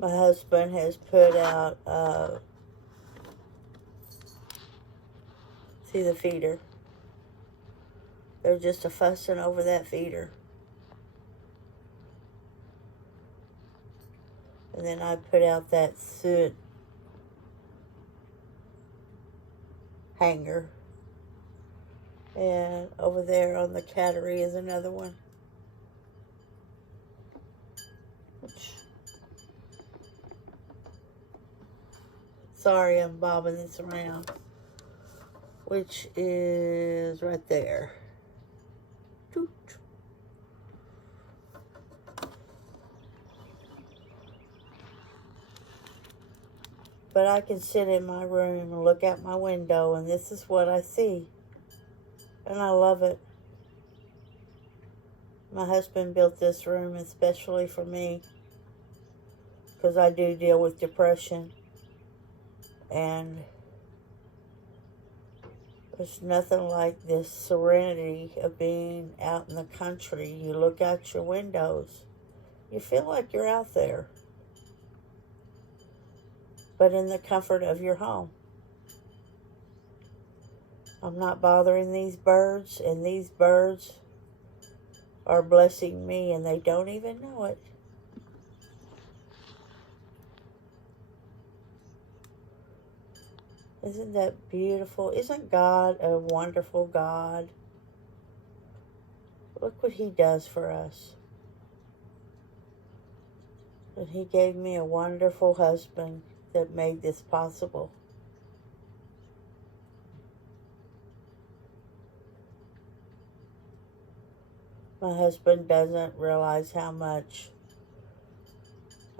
My husband has put out, see the feeder? They're just a fussing over that feeder. And then I put out that soot hanger. And over there on the cattery is another one. Sorry, I'm bobbing this around. Which is right there. Toot. But I can sit in my room and look out my window, and this is what I see. And I love it. My husband built this room especially for me, because I do deal with depression. And there's nothing like this serenity of being out in the country. You look out your windows, you feel like you're out there, but in the comfort of your home. I'm not bothering these birds, and these birds are blessing me, and they don't even know it. Isn't that beautiful? Isn't God a wonderful God? Look what He does for us. And He gave me a wonderful husband that made this possible. My husband doesn't realize how much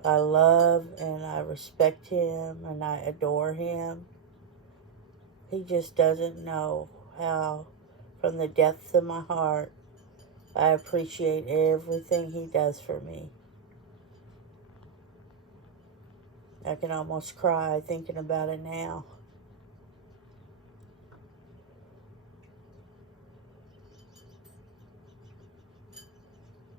I love and I respect him and I adore him. He just doesn't know how, from the depths of my heart, I appreciate everything he does for me. I can almost cry thinking about it now.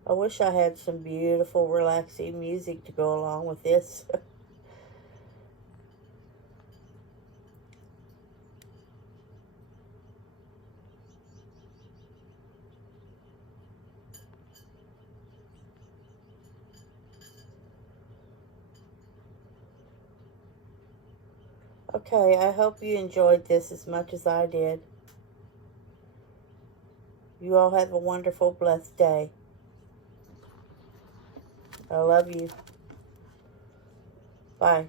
I wish I had some beautiful, relaxing music to go along with this. Okay, I hope you enjoyed this as much as I did. You all have a wonderful, blessed day. I love you. Bye.